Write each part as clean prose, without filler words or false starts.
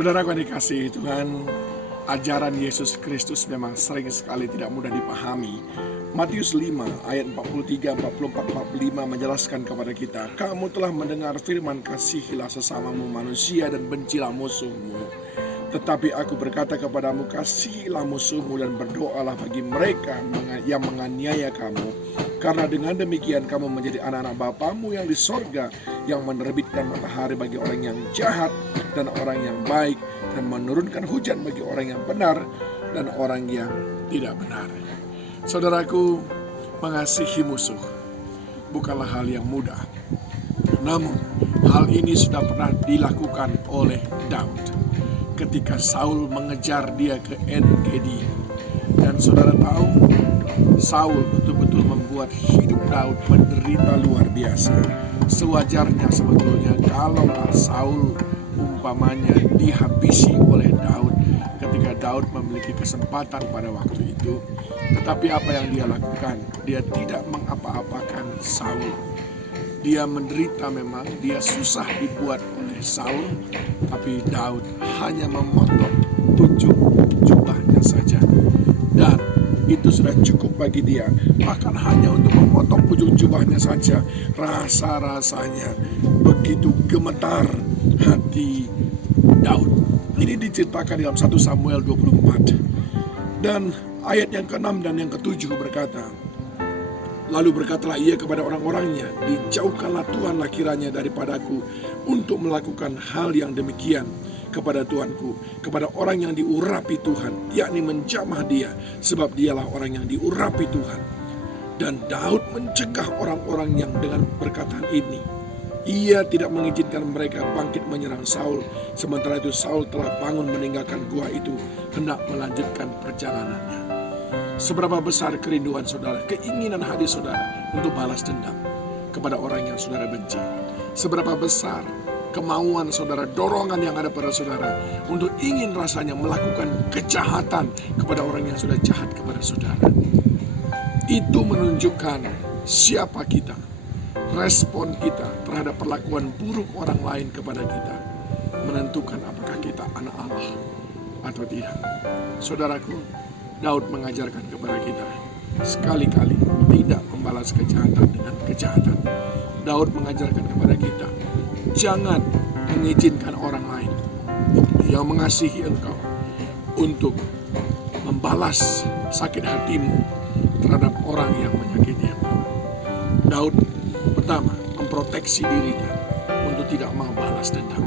Saudaraku yang dikasihi Tuhan, ajaran Yesus Kristus memang sering sekali tidak mudah dipahami. Matius 5 ayat 43, 44, 45 menjelaskan kepada kita, kamu telah mendengar firman, kasihilah sesamamu manusia dan bencilah musuhmu. Tetapi aku berkata kepadamu, kasihilah musuhmu dan berdoalah bagi mereka yang menganiaya kamu. Karena dengan demikian kamu menjadi anak-anak Bapamu yang di sorga, yang menerbitkan matahari bagi orang yang jahat dan orang yang baik, dan menurunkan hujan bagi orang yang benar dan orang yang tidak benar. Saudaraku, mengasihi musuh bukanlah hal yang mudah. Namun, hal ini sudah pernah dilakukan oleh Daud ketika Saul mengejar dia ke En-Gedi. Dan saudara tahu, Saul betul-betul membuat hidup Daud menderita luar biasa. Sewajarnya sebetulnya kalau Saul umpamanya dihabisi oleh Daud ketika Daud memiliki kesempatan pada waktu itu. Tetapi apa yang dia lakukan? Dia tidak mengapa-apakan Saul. Dia menderita memang, dia susah dibuat oleh Saul, tapi Daud hanya memotong ujung jubahnya saja. Dan itu sudah cukup bagi dia. Bahkan hanya untuk memotong ujung jubahnya saja, rasa-rasanya begitu gemetar hati Daud. Ini diceritakan dalam 1 Samuel 24. Dan ayat yang ke-6 dan yang ke-7 berkata, lalu berkatalah ia kepada orang-orangnya, dijauhkanlah Tuhanlah kiranya daripadaku untuk melakukan hal yang demikian kepada Tuanku, kepada orang yang diurapi Tuhan, yakni menjamah dia, sebab dialah orang yang diurapi Tuhan. Dan Daud mencegah orang-orang yang dengan perkataan ini. Ia tidak mengizinkan mereka bangkit menyerang Saul. Sementara itu Saul telah bangun meninggalkan gua itu, hendak melanjutkan perjalanannya. Seberapa besar kerinduan saudara, keinginan hati saudara untuk balas dendam kepada orang yang saudara benci. Seberapa besar kemauan saudara, dorongan yang ada pada saudara untuk ingin rasanya melakukan kejahatan kepada orang yang sudah jahat kepada saudara. Itu menunjukkan siapa kita, respon kita terhadap perlakuan buruk orang lain kepada kita, menentukan apakah kita anak Allah atau tidak. Saudaraku, Daud mengajarkan kepada kita sekali-kali tidak membalas kejahatan dengan kejahatan. Daud mengajarkan kepada kita, jangan mengizinkan orang lain yang mengasihi engkau untuk membalas sakit hatimu terhadap orang yang menyakiti engkau. Daud pertama memproteksi dirinya untuk tidak mau balas dendam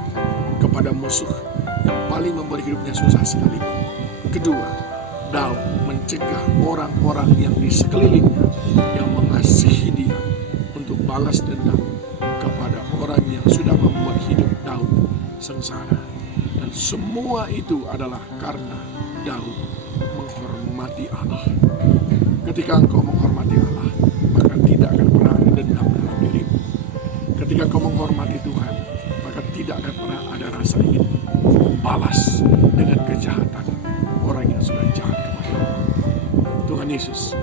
kepada musuh yang paling membuat hidupnya susah sekalipun. Kedua, Daud mencegah orang-orang yang di sekelilingnya yang mengasihi dia untuk balas dendam kepada orang yang sudah membuat hidup Daud sengsara. Dan semua itu adalah karena Daud menghormati Allah. Ketika engkau menghormati Allah, maka tidak akan pernah ada dendam dalam dirimu. Ketika engkau menghormati Tuhan, maka tidak akan pernah ada rasa ingin membalas dengan kejahatan orang yang sudah jahat kepada Tuhan Yesus